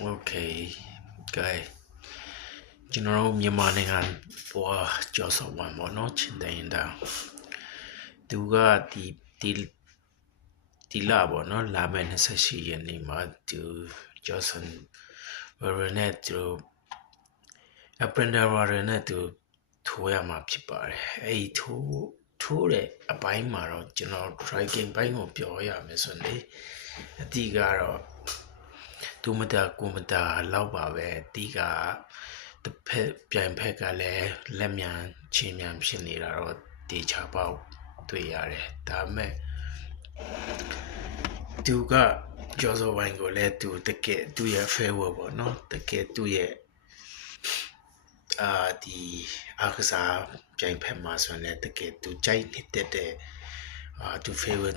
Okay, guy. General Yamaningan for Joseph one more notch in the end. Duga the labo, no lamen sashi and nima to Johnson Veronet to Aprenda Veronet to Toyama Pipar. A two a baimaro, general striking by no pioya, Sunday. A tigaro. Tumata kumata lauba tiga the pian pecale lemian chimiam shinira or de chapao tuyare dame duga joso wangole to the get to your favorable no the get to ye the akasa pian pemas when the get to giant hit to favor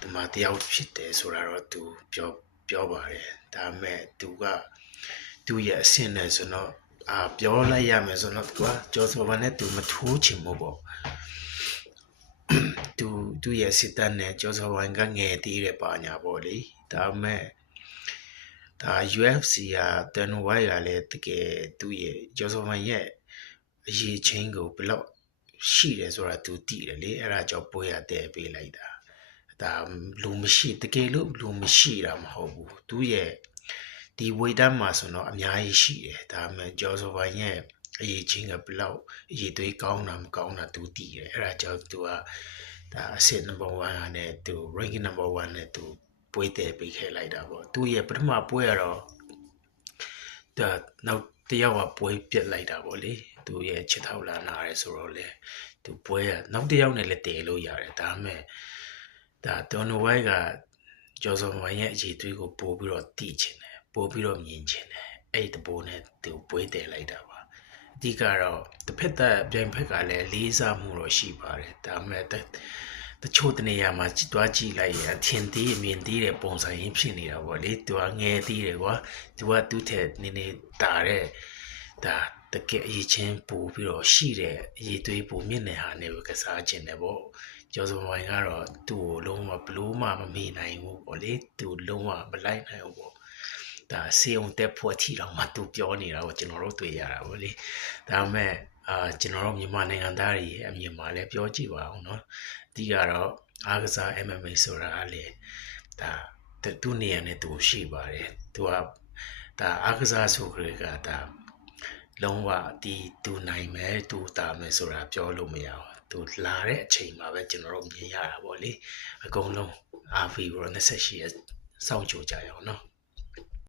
the mati outfit so to pureဒါမဲ့သူကသူ့ရဲ့အဆင့်နဲ့ဆိုတော့ပြောလိုက်ရမယ်ဆိုတော့သူကကျော်စောဘာနဲ့သူမထိုးချင်ဘူးပေါ့သူ့ရဲ့စစ်တပ်နဲ့ကျော်စောဘာကငယ်သေးတယ်ပါညာပေါ့လေဒါမဲ့ဒါ UFC ကတန်ဝိုင်ကလည်းတကယ်သူ့ရဲ့ကျော်စောဘာရဲ့အရေးချင်းကိုဘယ်လောက်ရှိတယ်ဆိုတာသူသိတယ်လေအဲ့ဒါကြောင့်ပွဲရတဲ့ပေးလိုက်တာဒါလူမရှိတကယ်လို့လူမရှိတာမဟုတ်ဘူးသူရဲ့ဒီဝေဒမ်းမှာဆိုတော့အများကြီးရှိတယ်ဒါမှကျော်စောပိုင်းရဲ့အရေးချင်းကဘလောက်အရေးသွေးကောင်းတာမကောင်းတာသူသိတယ်အဲ့ဒါကြောင့်သူကဒါအဆင့် number 1နဲ့သူ ranking number 1နဲ့သူပွဲတယ်ပေးခဲ့လိုက်တာပေါ့သူရဲ့ပထမပွဲကတော့ဒါနောက်တယောက်ကပွဲပြက်လိုက်တာပေါ့လေသူရဲ့ချစ်ထောက်လာနာရဲဆိုတော့လေသူပွဲကနောက်တယောက်နဲ့လည်းတည်လို့ရတယ်ဒါမှဒါတော်နိုဝိုင်ကကျော်စောပိုင်းရဲ့အရေးသွေးကိုပို့ပြီးတော့တည်ချင်တယ်ပို့ပြီးတော့မြင်ချင်တယ်အဲ့တပိုးနဲ့သူပွဲတယ်လိုက်တာပါအဓိကတော့တစ်ဖက်သက်ပြိုင်ဖက်ကလည်းလေးစားမှုတော့ရှိပါတယ်ဒါမှမဟုတ်တချို့တနေရာမှာတွားကြည့်လိုက်ရင်အထင်သေးအမြင်သေးတဲ့ပုံစံရင်းဖြစ်နေတာပေါ့လေသူကငယ်သေးတယ်ကွာသူကသူ့ထက်နည်းနည်းတာတဲ့ဒါတကယ်အရေးချင်းပို့ပြီးတော့ရှိတဲ့အရေးသွေးပို့မြင့်နေဟာနဲ့ကစားခြင်းတယ်ပေါ့ကျော်စောပိုင်းကတော့သူ့ကိုလုံးဝဘလို့မှမမေ့နိုင်ဘူးပေါ့လေသူလုံးဝမလိုက်နိုင်ဘူးပေါ့ဒါစေုံတက်ဖို့ထီတော့မှသူပြောနေတာကိုကျွန်တော်တို့တွေ့ရတာပေါ့လေဒါပေမဲ့ကျွန်တော်တို့မြန်မာနိုင်ငံသားတွေအမြင်မှာလည်းပြောကြည့်ပါအောင်နော်အဓိကတော့အားကစား MMA ဆိုတာလေဒါသူ့နေရာနဲ့သူရှိပါတယ်သူကဒါအားကစားဆိုကြကဒါလုံးဝဒီသူနိုင်မယ်သူတာမယ်ဆိုတာပြောလို့မရဘူးသူလာတဲ့အချိန်မှာပဲကျွန်တော်တို့မြင်ရတာပေါ့လေအကုန်လုံးအားဖီရော28ရက်စောင့်ကြကြရအောင်နော်